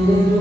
سے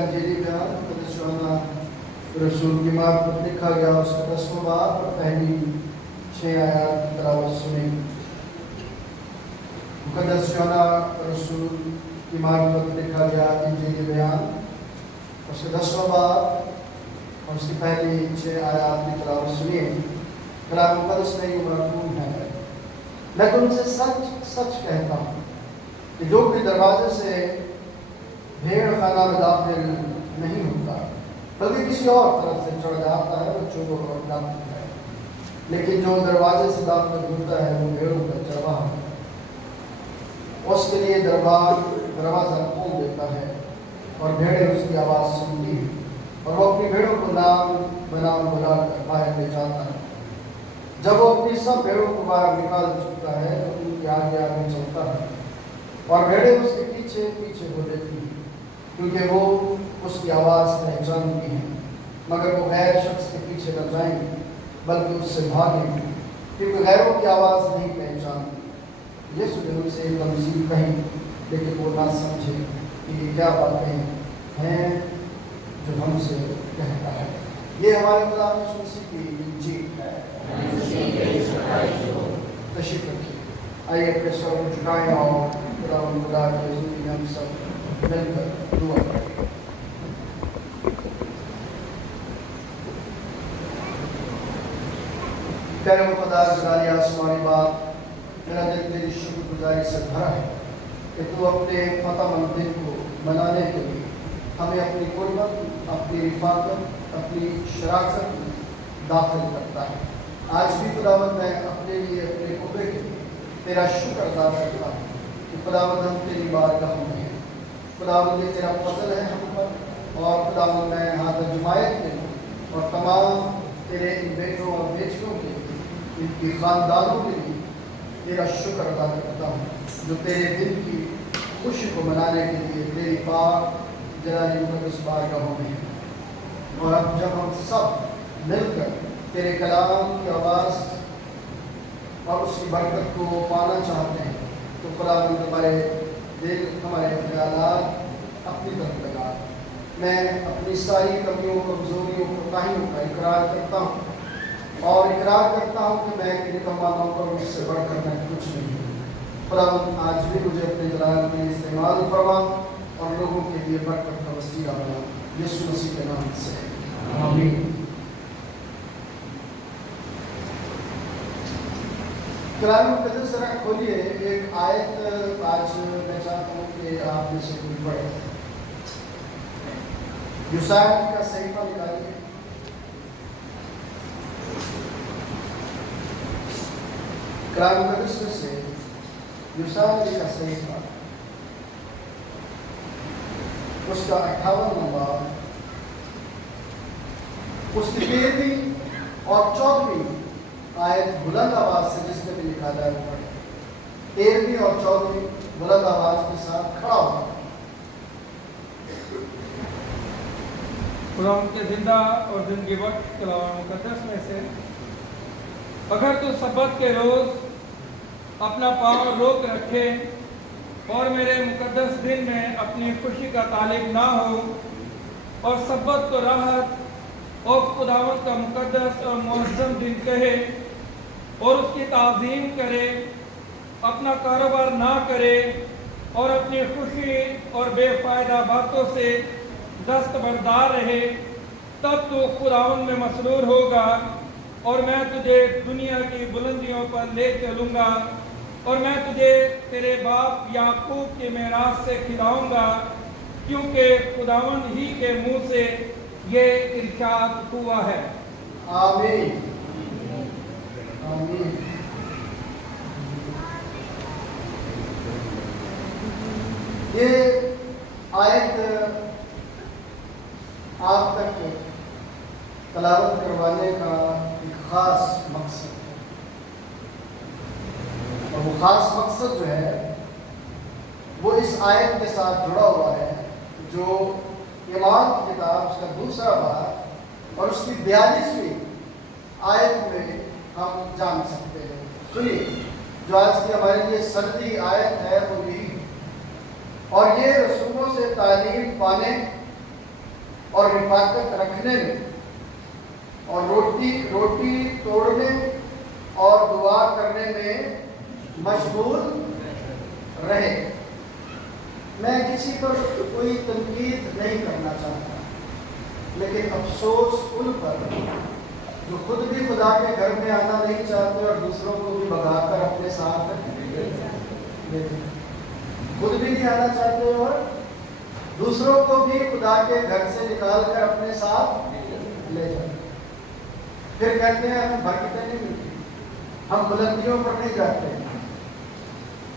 انجیلی بیان مقدس یوحنا رسول کی معرفت لکھا گیا اس کا 10واں باب اور پہلی 6 آیات کی تلاوت سنیں۔ مقدس یوحنا رسول کی معرفت لکھا گیا انجیلی بیان اس کا 10واں باب اور اس کی پہلی 6 آیات کی تلاوت سنیے۔ کلام مقدس میں یہ مرقوم ہے، میں تم سے سچ سچ کہتا ہوں کہ جو بھی دروازے سے بھیڑ خانہ میں داخل نہیں ہوتا بلکہ کسی اور طرف سے چڑھ جاتا ہے وہ چور اور ڈاکو ہے، لیکن جو دروازے سے داخل ہوتا ہے وہ بھیڑوں کا چرواہا ہے۔ اس کے لیے دروازہ کھول دیتا ہے اور بھیڑیں اس کی آواز سنتی ہیں اور وہ اپنی بھیڑوں کو نام بنام بلا کر باہر لے جاتا ہے۔ جب وہ اپنی سب بھیڑوں کو باہر نکال چکتا ہے تو ان کے آگے آگے چلتا ہے اور بھیڑیں اس کے پیچھے پیچھے ہو دیتی ہیں، کیونکہ وہ اس کی آواز پہچانتی ہیں، مگر وہ غیر شخص کے پیچھے نہ جائیں بلکہ اس سے بھاگیں، کیونکہ غیروں کی آواز نہیں پہچانتی۔ یسوع نے ان سے ایک تمثیل کہی لیکن وہ نہ سمجھے کہ یہ کیا باتیں ہیں جو ہم سے کہتا ہے۔ یہ ہمارے خدا یسوع مسیح کی انجیل ہے۔ تشریف رکھیے، آئیے اپنے سر کو جھکائیں اور خدا کے حضور میں ہم سب مل کر دعا کریں۔ پیارے خدا جلالی آسمانی باپ، میرا دل تیری شکر گزاری سے بھرا ہے کہ تو اپنے فتح مند دن کو منانے کے لیے ہمیں اپنی قربت، اپنی رفاقت، اپنی شراکت میں داخل کرتا ہے۔ آج بھی خداوند میں اپنے لیے اپنے قربے کے لیے تیرا شکر ادا کرتا ہوں کہ خداوند ہم تیری بارگاہ میں ہیں۔ خداوند یہ تیرا فضل ہے ہم پر، اور خداوند میں حاضر جماعت کے لیے اور تمام تیرے ان بیٹوں اور بیٹیوں کے لیے، ان کی خاندانوں کے لیے تیرا شکر ادا کرتا ہوں جو تیرے دن کی خوشی کو منانے کے لیے تیری پاک جلالی مقدس بارگاہوں میں ہیں۔ اور اب جب ہم سب مل کر تیرے کلام کی آواز اور اس کی برکت کو پانا چاہتے ہیں تو خداوند ہمارے دل، ہمارے خیالات اپنی طرف لگا۔ میں اپنی ساری کمیوں، کمزوریوں، کوتاہیوں کا اقرار کرتا ہوں اور اقرار کرتا ہوں کہ میں تیرے کمانوں پر مجھ سے بڑھ کر میں کچھ نہیں ہوں۔ خداوند آج بھی مجھے اپنے جلال کے لیے استعمال فرما اور لوگوں کے لیے برکت کا وسیلہ بنا، یسوع مسیح کے نام سے آمین۔ کلام مقدس ذرا کھولیے، ایک آیت آج میں چاہتا ہوں کہ آپ میں سے کوئی پڑھے۔ یوسایا کا صحیفہ نکالیے، کلام مقدس میں سے یوسایا کا صحیفہ اس کا 58 نمبر، اس کی 13ویں اور 14ویں آیت بلند آواز سے جس میں بھی لکھا جائے وہ پڑھیں۔ 13ویں اور 14ویں بلند آواز کے ساتھ کھڑا ہو۔ خدا ان کے زندہ اور زندگی وقت کلام مقدس میں سے، اگر تو سبت کے روز اپنا پاؤں روک رکھے اور میرے مقدس دن میں اپنی خوشی کا طالب نہ ہو اور سبت کو راحت اور خداوند کا مقدس اور معظم دن کہے اور اس کی تعظیم کرے، اپنا کاروبار نہ کرے اور اپنی خوشی اور بے فائدہ باتوں سے دستبردار رہے، تب تو خداوند میں مسرور ہوگا اور میں تجھے دنیا کی بلندیوں پر لے چلوں گا اور میں تجھے تیرے باپ یعقوب کے میراث سے کھلاؤں گا، کیونکہ خداوند ہی کے منہ سے یہ ارشاد ہوا ہے۔ آمین آمین۔ یہ آیت آپ تک تلاوت کروانے کا ایک خاص مقصد ہے، اور وہ خاص مقصد جو ہے وہ اس آیت کے ساتھ جڑا ہوا ہے جو ایمان کی کتاب اس کا 2واں باب اور اس کی 42ویں آیت میں ہم جان سکتے ہیں۔ سنیے، جو آج کی ہمارے لیے سردی آیت ہے وہ یہی، اور یہ رسولوں سے تعلیم پانے اور رفاقت رکھنے میں اور روٹی توڑنے اور دعا کرنے میں مشغول رہے۔ میں کسی پر کوئی تنقید نہیں کرنا چاہتا، لیکن افسوس ان پر جو خود بھی خدا کے گھر میں آنا نہیں چاہتے اور دوسروں کو بھی بھگا کر اپنے ساتھ خود بھی نہیں آنا چاہتے اور دوسروں کو بھی خدا کے گھر سے نکال کر اپنے ساتھ لے جاتے، پھر کہتے ہیں ہمیں برکتیں نہیں ملتی، ہم بلندیوں پر نہیں جاتے،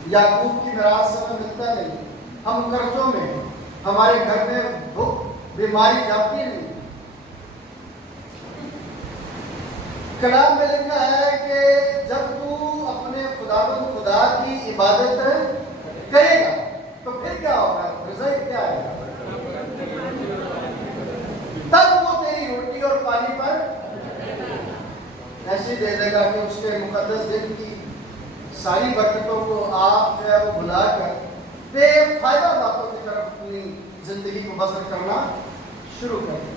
یعقوب کی میراث سے ہمیں ملتا نہیں، ہم قرضوں میں، ہمارے گھر میں بھوک بیماری جاتی نہیں۔ کلام میں لکھا ہے کہ جب تو اپنے خدا کی عبادت کرے گا تو پھر کیا ہوگا؟ رزق کیا ہے؟ تب وہ تیری روٹی اور پانی پر ایسی دے دے گا کہ اس کے مقدس دن کی ساری برکتوں کو آپ جو ہے وہ بھلا کر بے فائدہ باتوں کی طرف اپنی زندگی کو بسر کرنا شروع کر دیں۔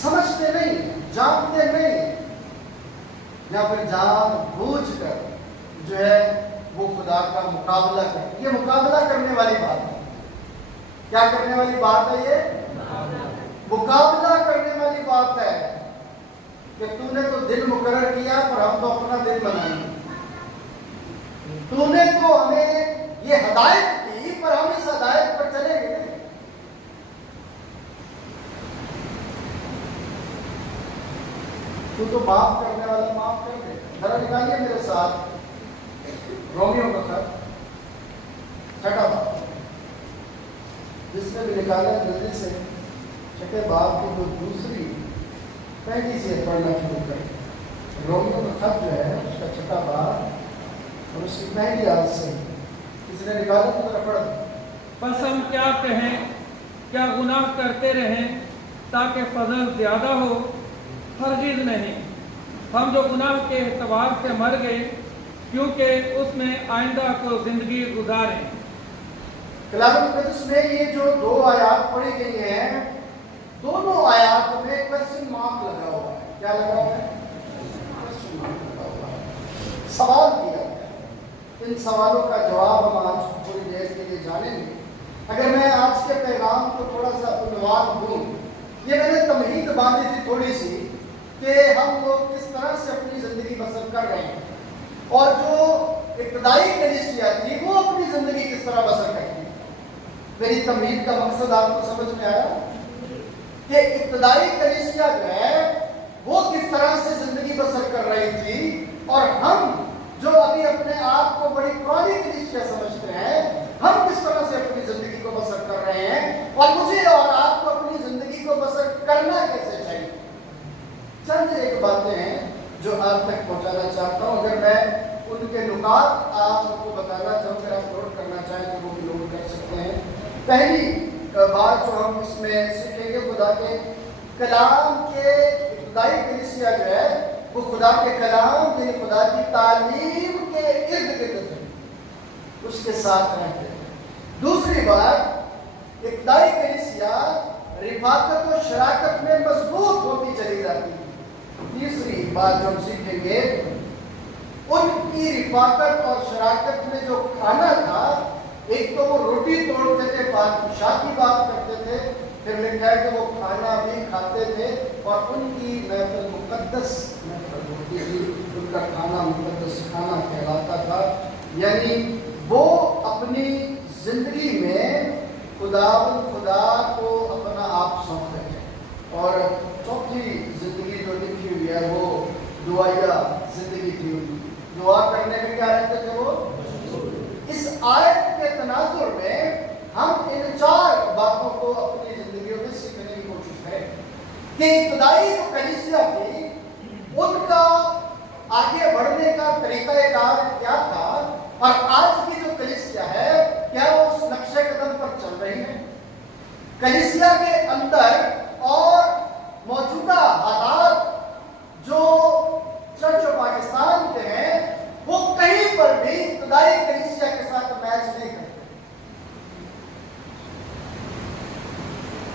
سمجھتے نہیں، جانتے نہیں، یا پھر جان بوجھ کر جو ہے وہ خدا کا مقابلہ کرتے۔ یہ مقابلہ کرنے والی بات ہے۔ کیا کرنے والی بات ہے؟ یہ مقابلہ کرنے والی بات ہے کہ تو نے تو دن مقرر کیا پر ہم تو اپنا دن بنائیں گے، تو نے تو ہمیں یہ ہدایت کی پر ہم اس ہدایت پر چلیں گے۔ تو معاف کرنے والا معاف کر دے۔ ذرا نکالیے میرے ساتھ رومیو کا خط 6 باب، جس میں بھی نکالا جلدی سے 6 باب کی جو دوسری پہلی سے پڑھنا شروع کریں۔ رومیو کا خط جو ہے اس کا 6 باب اور اس کی پہلی آیت سے کسی نے نکالا تو ذرا پڑھ دیں۔ بس ہم کیا کہیں، کیا گناہ کرتے رہیں تاکہ فضل زیادہ ہو؟ ہرگز نہیں، ہم جو گناہ کے اعتبار سے مر گئے کیونکہ اس میں آئندہ کو زندگی گزاریں۔ کلام مقدس میں یہ جو 2 آیات پڑھی گئی ہیں، دونوں آیات میں کوسچن مارک لگا ہوا ہے۔ کیا لگا ہوا ہے؟ کوسچن مارک لگا ہوا ہے، سوال کیا گیا ہے۔ ان سوالوں کا جواب ہم آج تھوڑی دیر کے لیے جانیں گے۔ اگر میں آج کے پیغام کو تھوڑا سا عنوان دوں، یہ میں نے تمہید باندھی تھی تھوڑی سی کہ ہم لوگ کس طرح سے اپنی زندگی بسر کر رہے ہیں، اور جو ابتدائی کلیسیا تھی وہ اپنی زندگی کس طرح بسر کرتی ہے۔ میری تمہید کا مقصد آپ کو سمجھ میں آیا کہ ابتدائی کلیسیا جو ہے وہ کس طرح سے زندگی بسر کر رہی تھی، اور ہم جو ابھی اپنے آپ کو بڑی پرانی کلیسیا سمجھتے ہیں، ہم کس طرح سے اپنی زندگی کو بسر کر رہے ہیں، اور مجھے اور آپ کو اپنی زندگی کو بسر کرنا کیسے چاہیے۔ چند ایک باتیں ہیں جو آپ تک پہنچانا چاہتا ہوں۔ اگر میں ان کے نکات آپ کو بتانا چاہوں، اگر آپ نوٹ کرنا چاہیں تو وہ بھی نوٹ کر سکتے ہیں۔ پہلی بات جو ہم اس میں سیکھیں گے، خدا کے کلام کے ابتدائی کلیسیا جو ہے وہ خدا کے کلام یعنی خدا کی تعلیم کے ارد گرد ہے، اس کے ساتھ رہتے ہیں۔ دوسری بات، ابتدائی کلیسیا رفاقت و شراکت میں مضبوط ہوتی چلی جاتی ہے۔ تیسری بات جو ہم سیکھیں گے، ان کی رفاقت اور شراکت میں جو کھانا تھا، ایک تو وہ روٹی توڑتے تھے، بادشاہ کی بات کرتے تھے، پھر لکھا ہے کہ وہ کھانا بھی کھاتے تھے، اور ان کی محفل مقدس محفل ہوتی تھی، ان کا کھانا مقدس کھانا کہلاتا تھا۔ یعنی وہ اپنی زندگی میں خدا کو اپنا آپ سونپتے تھے۔ اور چوتھی زندگی جو لکھی ہوئی ہے وہ دعائیا زندگی تھی۔ دعا کرنے میں کیا رہتے تھے وہ؟ اس آیت کے تناظر میں ہم ان 4 باتوں کو اپنی زندگیوں میں سیکھنے کی کوشش کریں کہ ابتدائی جو کلیسیا تھی ان کا آگے بڑھنے کا طریقہ کار کیا تھا، اور آج کی جو کلیسیا ہے کیا وہ اس نقشے قدم پر چل رہی ہے؟ کلیسیا کے اندر اور موجودہ حالات جو چرچ و پاکستان کے ہیں وہ کہیں پر بھی ابتدائی کلیسیا کے ساتھ میچ نہیں کرتے۔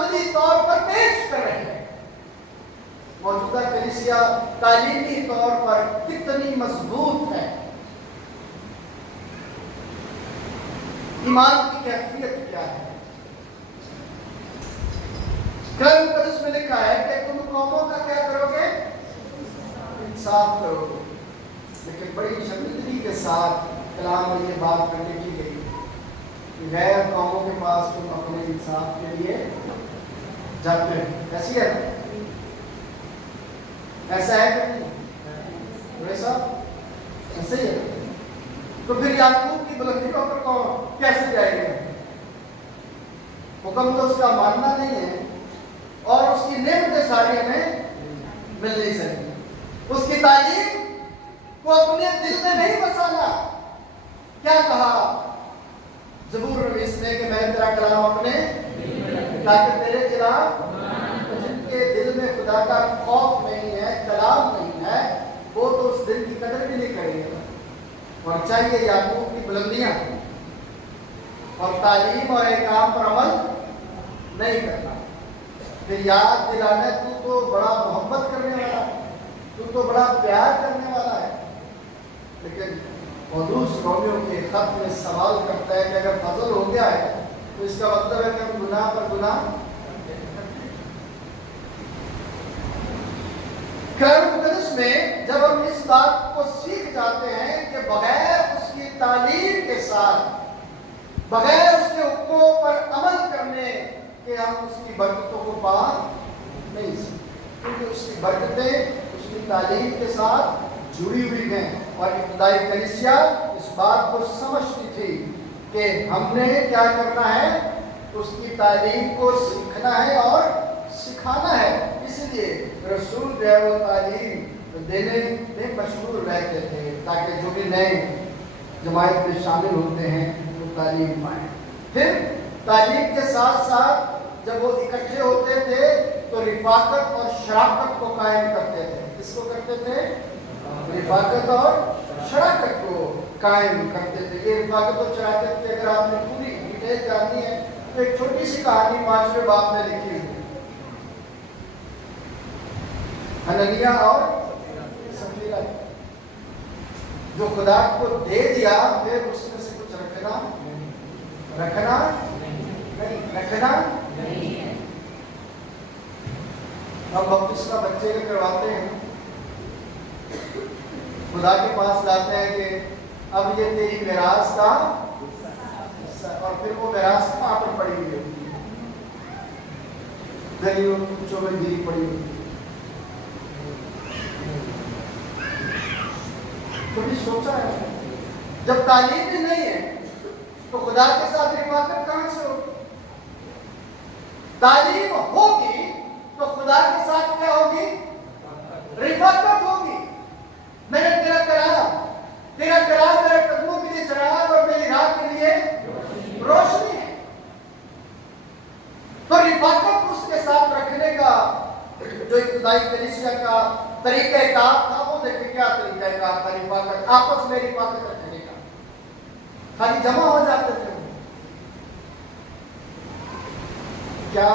عملی طور پر پیش کر رہے ہیں۔ موجودہ کلیسیا تعلیمی طور پر کتنی مضبوط ہے، ایمان کی کیفیت کیا ہے؟ کلام مقدس میں لکھا ہے کہ تم قوموں کا کیا کرو گے؟ انصاف کرو گے۔ لیکن بڑی شرمندگی کے ساتھ کلام میں یہ بات کرنے کی گئی کہ غیر قوموں کے پاس تم اپنے انصاف کے لیے جاتے ہیں۔ ایسی ہے؟ ایسا ہے کہ نہیں؟ ویسا ایسے ہی ہے۔ تو پھر یعقوب کی بلندیوں پر کون کیسے جائے گا؟ حکم تو اس کا ماننا نہیں ہے، اور اس کی نعمتیں ساری ہمیں مل نہیں سکتی۔ اس کی تعلیم کو اپنے دل میں نہیں بسانا۔ کیا کہا زبور نویس نے کہ میں تیرا کلام اپنے تاکہ تیرے خلاف جن کے دل میں خدا کا خوف نہیں ہے، کلام نہیں ہے، وہ تو اس دل کی قدر بھی نہیں کریں گے۔ اور چاہیے یعقوب کی بلندیاں اور تعلیم اور احکام پر عمل نہیں کرنا، پھر یاد دلانا تو بڑا محبت کرنے والا ہے، تو بڑا پیار کرنے والا ہے۔ لیکن پولس رومیو کے خط میں سوال کرتا ہے کہ اگر فضل ہو گیا ہے تو اس کا مطلب ہے کہ ہم گناہ پر گناہ۔ کلام مقدس میں جب ہم اس بات کو سیکھ جاتے ہیں کہ بغیر اس کی تعلیم کے ساتھ، بغیر اس کے حکموں پر عمل کرنے کہ ہم اس کی برکتوں کو پا نہیں سکتے، کیونکہ اس کی برکتیں اس کی تعلیم کے ساتھ جڑی ہوئی ہیں۔ اور ابتدائی کلیسیا اس بات کو سمجھتی تھی کہ ہم نے کیا کرنا ہے؟ اس کی تعلیم کو سیکھنا ہے اور سکھانا ہے۔ اسی لیے رسول جو ہے وہ تعلیم دینے میں مشغول رہتے تھے تاکہ جو بھی نئے جماعت میں شامل ہوتے ہیں وہ تعلیم پائیں۔ پھر تعلیم کے ساتھ ساتھ جب وہ اکٹھے ہوتے تھے تو رفاقت اور شراکت کو قائم کرتے تھے۔ کس کو کرتے تھے؟ رفاقت اور شراکت کو قائم کرتے تھے۔ یہ رفاقت اور شراکت کی اگر آپ نے پوری ڈیٹیل جاننی ہے تو ایک چھوٹی سی کہانی 5ویں باب میں لکھی ہوئی ہے، حنانیہ اور سفیرہ، جو خدا کو دے دیا پھر اس میں سے کچھ رکھنا نہیں ہے۔ ہم بپتسمہ بچے کے کرواتے ہیں، خدا کے پاس لاتے ہیں کہ اب یہ تیری میراث کا، اور پھر وہ میراث کہاں پر پڑی ہوئی ہوتی ہے؟ گلیوں کوچوں میں گری پڑی ہوئی ہے۔ کبھی سوچا ہے جب تعلیم بھی نہیں ہے تو خدا کے ساتھ رفاقت کہاں سے ہوگی؟ تعلیم ہوگی تو خدا کے ساتھ کیا ہوگی؟ رفاقت ہوگی۔ میں نے تیرا کلام میرے قدموں کے لیے چراغ اور میری راہ کے لیے روشنی ہے۔ تو رفاقت اس کے ساتھ رکھنے کا جو ابتدائی کلیسیا کا طریقہ کار تھا، وہ دیکھیں کیا طریقہ کار تھا رفاقت، آپس میں رفاقت رکھنے کا۔ خالی جمع ہو جاتے تھے۔ کیا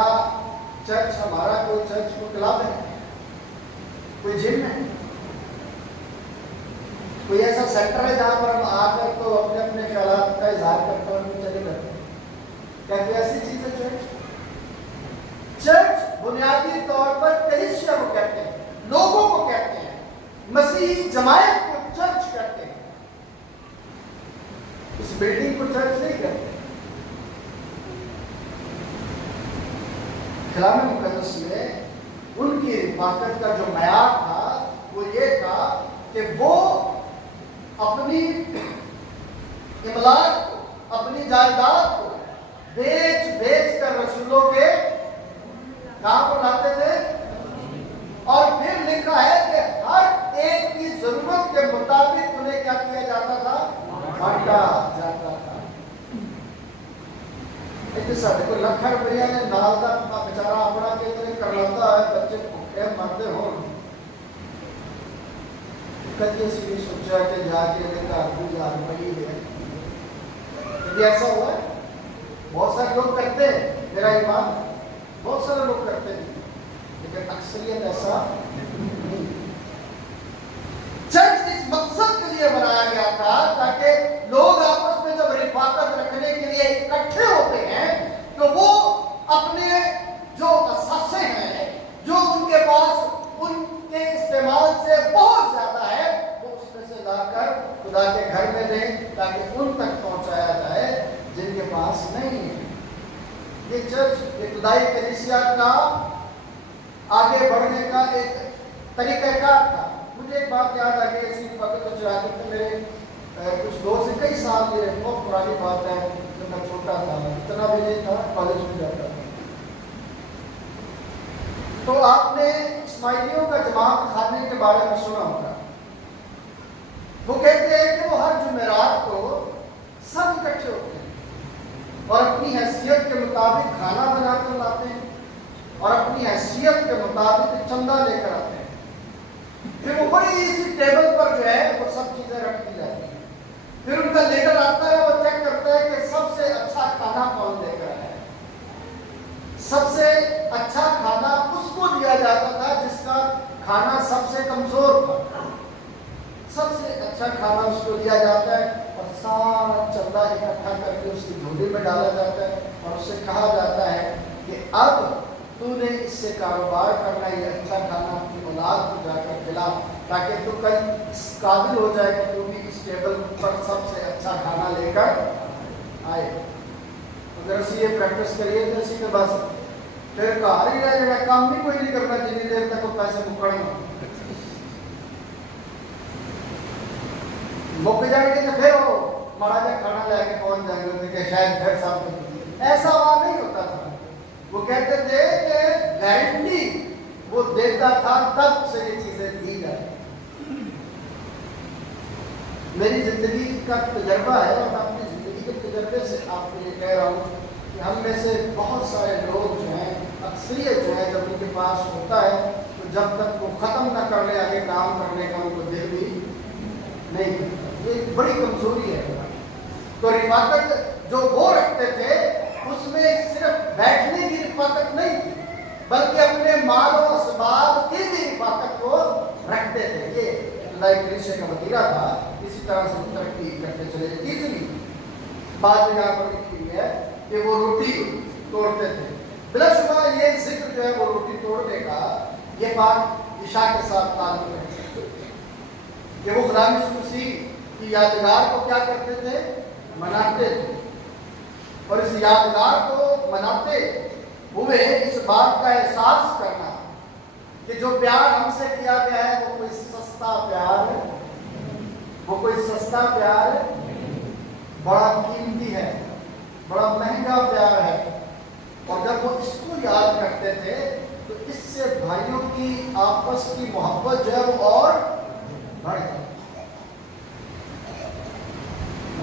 چرچ ہمارا کوئی چرچ کو کلب ہے، کوئی جم ہے، کوئی ایسا سینٹر ہے جہاں پر ہم آ کر تو اپنے اپنے خیالات کا اظہار کرتے ہیں اور چلے جاتے ہیں؟ کیا کوئی ایسی چیز ہے چرچ؟ چرچ بنیادی طور پر کلیسیا کو کہتے ہیں، لوگوں کو کہتے ہیں، مسیحی جماعت کو چرچ کہتے ہیں، اس بلڈنگ کو چرچ نہیں کہتے۔ کلام مقدس میں ان کی رفاقت کا جو معیار تھا وہ یہ تھا کہ وہ اپنی املاک کو، اپنی جائیداد کو بیچ کر رسولوں کے کہاں کو لاتے تھے، اور پھر لکھا ہے کہ ہر ایک کی ضرورت کے مطابق انہیں کیا کیا جاتا تھا؟ بانٹا جاتا تھا۔ کوئی لکھ روپیہ نے نال کا بیچارہ اپنا کے لیے کر لیتا ہے، بچے بھوکے مرتے ہو، کدی اسی نے سوچا کہ جا کے پڑی ہے۔ ایسا ہوا ہے، بہت سارے لوگ کرتے ہیں، میرا ایمان بہت سارے لوگ کرتے ہیں لیکن اکثریت ایسا نہیں. چرچ اس مقصد کے لیے بنایا گیا تھا تاکہ لوگ آپس میں جب رفاقت رکھنے کے لیے اکٹھے ہوتے ہیں تو وہ اپنے جو اثاثے ہیں جو ان کے پاس ان کے استعمال سے بہت زیادہ ہے وہ اس میں سے لا کر خدا کے گھر میں دیں تاکہ ان تک پہنچایا جائے جن کے پاس نہیں ہے. یہ چرچ ابتدائی کلیسیا کا آگے بڑھنے کا ایک طریقہ کار تھا. مجھے ایک بات یاد آ گئی اسی وقت تو چراغ میں میرے کچھ دوست سے کئی سال یہ بہت پرانی بات ہے جب میں چھوٹا تھا اتنا بھی نہیں تھا کالج میں جاتا تھا. تو آپ نے اسماعیلیوں کا جماعت خانے کے بارے میں سنا ہوگا. وہ کہتے ہیں کہ وہ ہر جمعرات کو سب اکٹھے ہوتے ہیں اور اپنی حیثیت کے مطابق کھانا بنا کر لاتے ہیں اور اپنی حیثیت کے مطابق چندہ لے کر آتے ہیں. پھر وہ بڑی سی ٹیبل پر جو ہے وہ سب چیزیں رکھ دی جاتی ہیں. پھر ان کا لیڈر آتا ہے وہ چیک کرتا ہے کہ سب سے اچھا کھانا کون لے کر آیا ہے. سب سے اچھا کھانا اس کو دیا جاتا تھا جس کا کھانا سب سے کمزور تھا. سب سے اچھا کھانا اس کو دیا جاتا ہے اور سارا چندہ اکٹھا کر کے اس کی جھولی میں ڈالا جاتا ہے اور اس سے کہا جاتا ہے کہ اب تو نے اس سے کاروبار کرنا یہ اچھا کھانا اپنی اولاد کو جا کر کھلا تاکہ تو کل اس قابل ہو جائے کہ تو بھی اس ٹیبل پر سب سے اچھا کھانا لے کر آئے. اگر اسی یہ پریکٹس کریے تو اسی کے بعد پھر کہا ہی رہ جائے کام بھی کوئی نہیں کرنا جتنی دیر تک وہ پیسے مکڑنا مک جائے گے تو پھر وہ مڑا جا کھانا لے کے پہنچ جائیں گے کہ شاید پھر صاحب ایسا وہاں نہیں ہوتا تھا. وہ کہتے تھے کہ گارنٹی وہ دیتا تھا تب سے یہ چیزیں دی جائے. میری زندگی کا تجربہ ہے اور اپنی زندگی کے تجربے سے آپ کو یہ کہہ رہا ہوں کہ ہم میں سے بہت سارے لوگ جو ہیں اکثریت جو ہے جب ان کے پاس ہوتا ہے تو جب تک وہ ختم نہ کر لے آگے کام کرنے کا ان کو دل بھی نہیں کرتا. یہ ایک بڑی کمزوری ہے. تو رفاقت جو وہ رکھتے تھے اس میں صرف بیٹھنے کی رفاقت نہیں تھی بلکہ اپنے مال و اسباب کی بھی رفاقت کو رکھتے تھے. یہ ابتدائی کلیسیا کا وتیرہ تھا. اسی طرح سے ترقی کرتے چلے گئے. تیسری بات یہاں پر لکھی ہوئی ہے کہ وہ روٹی توڑتے تھے. بلا شبہ یہ ذکر جو ہے وہ روٹی توڑنے کا یہ بات عشاء کے ساتھ تعلق ہے کہ وہ خدا یسوع مسیح کی یادگار کو کیا کرتے تھے؟ مناتے تھے. اور اس یادگار کو مناتے ہوئے اس بات کا احساس کرنا کہ جو پیار ہم سے کیا گیا ہے وہ کوئی سستا پیار ہے. وہ کوئی سستا پیار بڑا قیمتی ہے, بڑا مہنگا پیار ہے. اور جب وہ اس کو یاد کرتے تھے تو اس سے بھائیوں کی آپس کی محبت جو ہے وہ اور بڑھ جاتی.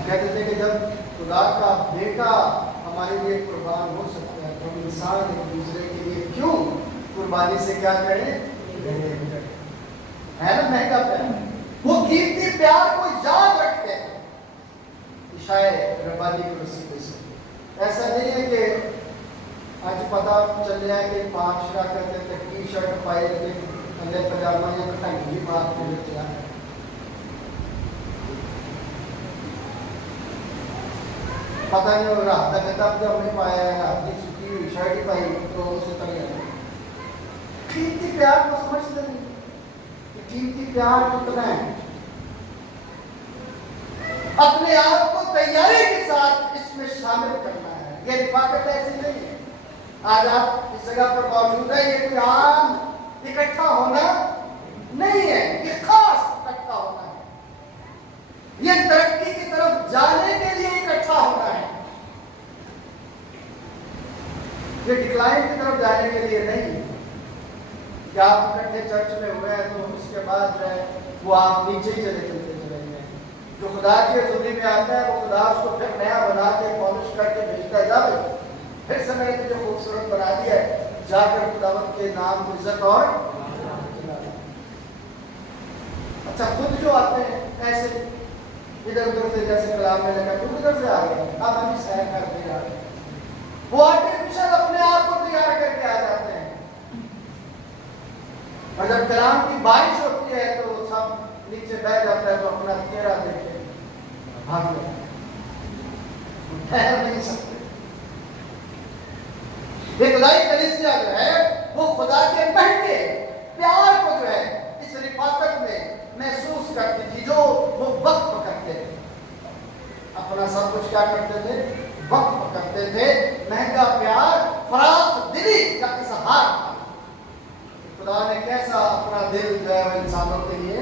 کہتے تھے کہ جب خدا کا بیٹا ہمارے لیے قربان ہو سکتا ہے تو ہم انسان ایک دوسرے کے لیے کیوں قربانی سے کیا کریں؟ ہے نا مہنگا پیار. وہ قیمتی پیار کو یاد رکھتے ہیں. عشاء ربانی کے وسیلے سے ایسا نہیں ہے کہ آج پتا چل جائے کہ 5 شراکت ہے ٹی شرٹ پائے اندر پجامہ یا کٹنگی بات میں چلا ہے. پتہ نہیں ہو رہا تھا کہ تب جب نہیں پایا ہے رات کی چھٹی ہوئی شرٹ ہی پائی تو اسے تر گیا. قیمتی پیار کو سمجھتے نہیں کہ قیمتی پیار کتنا ہے. اپنے آپ کو تیاری کے ساتھ اس میں شامل کرنا ہے. یہ رفاقت ایسی نہیں ہے آج آپ اس جگہ پر موجود ہے یہ کوئی عام اکٹھا ہونا نہیں ہے, یہ خاص اکٹھا ہونا ہے. یہ ترقی کی طرف جانے کے لیے اکٹھا ہونا ہے, یہ ڈکلائن کی طرف جانے کے لیے نہیں. کہ آپ اکٹھے چرچ میں ہوئے ہیں تو اس کے بعد جو ہے وہ آپ نیچے ہی چلے چلتے چلے گئے. جو خدا کی حضوری میں آتا ہے وہ خدا اس کو پھر نیا بنا کے پالش کر کے بھیجتا ہے. جا بھائی پھر سے میں نے تجھے خوبصورت بنا دیا ہے, جا کر خداوند کے نام کو عزت اور اچھا خود جو آتے ہیں ایسے ادھر ادھر سے جیسے کلام میں لگا تو ادھر سے آ گیا اب ہم سیر کرتے آ گئے. وہ آرٹیفیشل اپنے آپ کو تیار کر کے آ اور جب کلام کی بارش ہوتی ہے تو سب نیچے بیٹھ جاتا ہے تو اپنا چہرہ دیکھ کے بھاگ جاتا ہے، ٹھہر نہیں سکتے۔ یہ خدائی کلیسیا جو ہے وہ خدا کے مہنگے پیار کو جو ہے اس رفاقت میں محسوس کرتی تھی، جو وہ وقف کرتے تھے، اپنا سب کچھ کیا کرتے تھے، وقف کرتے تھے۔ مہنگا پیار فراخ دلی کا اظہار تھا۔ خدا نے کیسا اپنا دل جو ہے وہ انسانوں کے لیے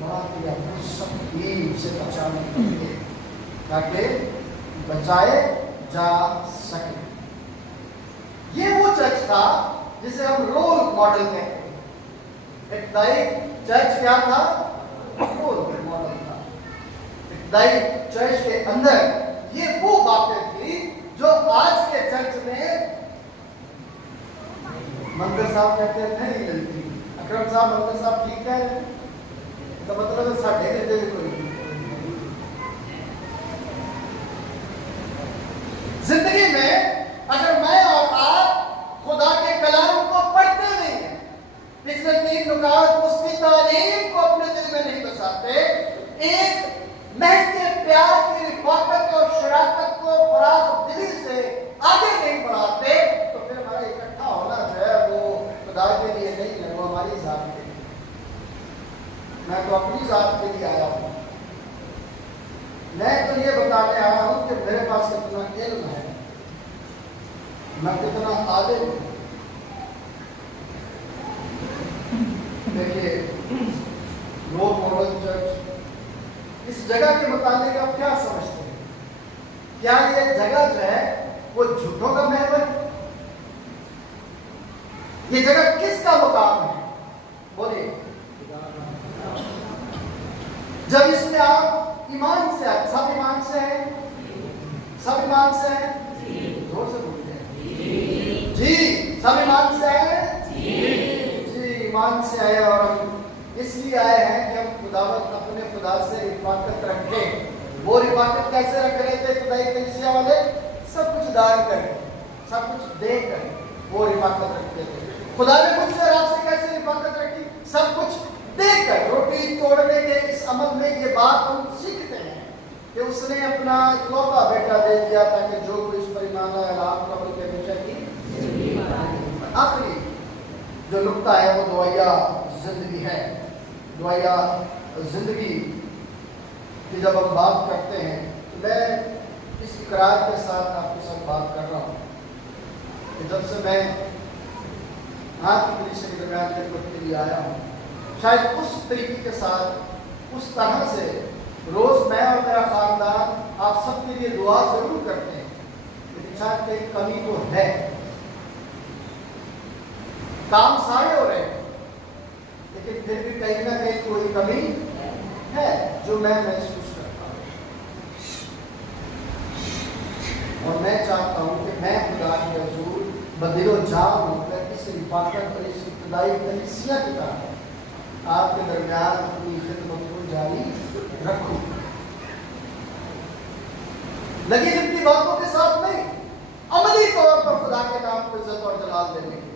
بڑا دیا، وہ سب کی سے بچانے کے لیے، تاکہ بچائے جا سکے۔ یہ وہ چرچ تھا جسے ہم رول ماڈل کہتے ہیں۔ ابتدائی چرچ کیا تھا؟ رول ماڈل تھا۔ ابتدائی چرچ کے اندر یہ وہ باتیں تھی جو آج کے چرچ میں منگر صاحب کہتے ہیں نہیں ملتی۔ اکرم صاحب منگر صاحب ٹھیک کہہ رہے ہیں، اس کا مطلب ہے ساڈے دل دے کوئی زندگی میں اگر میں اور آپ خدا کے کلام کو پڑھتے نہیں ہیں، پچھلے 3 نکات اس کی تعلیم کو اپنے دل میں نہیں بساتے، ایک مہنگے پیار کی رفاقت اور شراکت کو فراخ دلی سے آگے نہیں بڑھاتے، تو پھر ہمارا اکٹھا ہونا جو ہے وہ خدا کے لیے نہیں ہے، وہ ہماری ذات کے لیے۔ میں تو اپنی ذات کے لیے آیا ہوں، میں تو یہ بتانے آیا ہوں کہ میرے پاس کتنا علم ہے، میں کتنا عالم ہوں۔ دیکھیے رول ماڈل چرچ اس جگہ کے متعلق آپ کیا سمجھتے ہیں؟ کیا یہ جگہ جو ہے وہ جھوٹوں کا محور ہے؟ یہ جگہ کس کا مقام ہے؟ بولیے۔ جب اس میں آپ ایمان سے آئے، سب ایمان سے ہیں، سب ایمان سے ہیں، زور سے بولتے ہیں جی، سب ایمان سے آئے جی، ایمان سے آئے، اور ہم اس لیے آئے ہیں کہ ہم خداوند اپنے خدا سے رفاقت رکھیں۔ وہ رفاقت کیسے رکھ رہے تھے خدائی کلیسیا والے؟ سب کچھ دان کر، سب کچھ دے کر وہ رفاقت رکھتے تھے۔ خدا نے مجھ سے اور آپ سے کیسے رفاقت رکھی؟ سب کچھ دے کر۔ روٹی توڑنے کے اس عمل میں یہ بات ہم سیکھتے ہیں کہ اس نے اپنا اکلوتا بیٹا دے دیا تاکہ جو کوئی اس پر ایمان لائے آپ کو اپنے ہمیشہ کی آخری جو نقطہ ہے وہ دعائیا زندگی ہے۔ دعائیا زندگی کی جب ہم بات کرتے ہیں تو میں اس اقرار کے ساتھ آپ کے ساتھ بات کر رہا ہوں کہ جب سے میں آپ کی کلیسیا کے درمیان خدمت کے لیے آیا ہوں، شاید اس طریقے کے ساتھ اس طرح سے روز میں اور میرا خاندان آپ سب کے لیے دعا ضرور کرتے ہیں، لیکن شاید کئی کمی تو ہے۔ کام سارے ہو رہے ہیں لیکن پھر بھی کہیں نہ کہیں کوئی کمی ہے جو میں محسوس کرتا ہوں، اور میں چاہتا ہوں کہ میں خدا کے حضور بدل و جان ہو کر اس رفاقت اور اس ابتدائی کلیسیا کی طرح آپ کے درمیان اپنی خدمت کو جاری رکھوں، لگی لپٹی باتوں کے ساتھ نہیں، عملی طور پر خدا کے نام کو عزت اور جلال دینے کی۔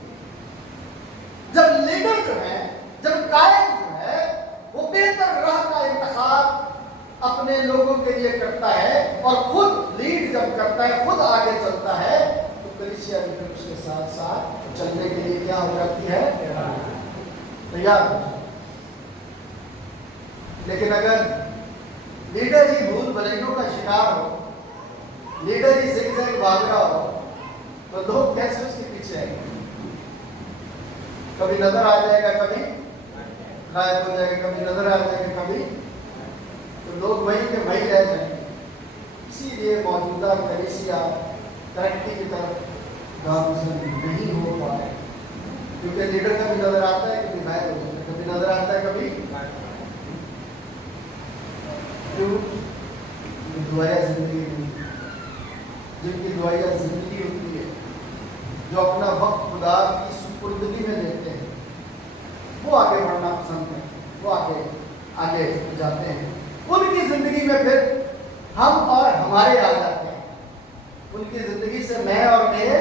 جب لیڈر جو ہے، جب قائد جو ہے وہ بہتر راہ کا انتخاب اپنے لوگوں کے لیے کرتا ہے اور خود لیڈ جب کرتا ہے، خود آگے چلتا ہے، تو کلیسیا بھی پھر اس کے ساتھ ساتھ چلنے کے لیے کیا ہو جاتی ہے؟ تیار ہو جاتی ہے۔ لیکن اگر لیڈر ہی بھول بھلیوں کا شکار ہو، لیڈر ہی زگ زگ بھاگ رہا ہو، تو لوگ کیسے اس کے پیچھے آئیں گے؟ کبھی نظر آ جائے گا، کبھی غائب ہو جائے گا، کبھی نظر آ جائے گا، کبھی تو لوگ وہیں کے وہیں رہ جائیں گے۔ اسی لیے موجودہ کلیسیا ترقی کی طرف گامزن نہیں ہو پا رہے، کیونکہ لیڈر کبھی نظر آتا ہے، کبھی غائب ہو جاتا ہے، کبھی نظر آتا ہے، کبھی کیوں؟ دعائیا زندگی نہیں، جن کی دعائیا زندگی ہوتی ہے، جو اپنا وقت خدا کی سپردگی میں دیتے ہیں، وہ آگے بڑھنا پسند کرتے ہیں، وہ آگے جاتے ہیں۔ ان کی زندگی میں پھر ہم اور ہمارے آ جاتے ہیں، ان کی زندگی سے میں اور میرے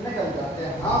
نکل جاتے ہیں، ہم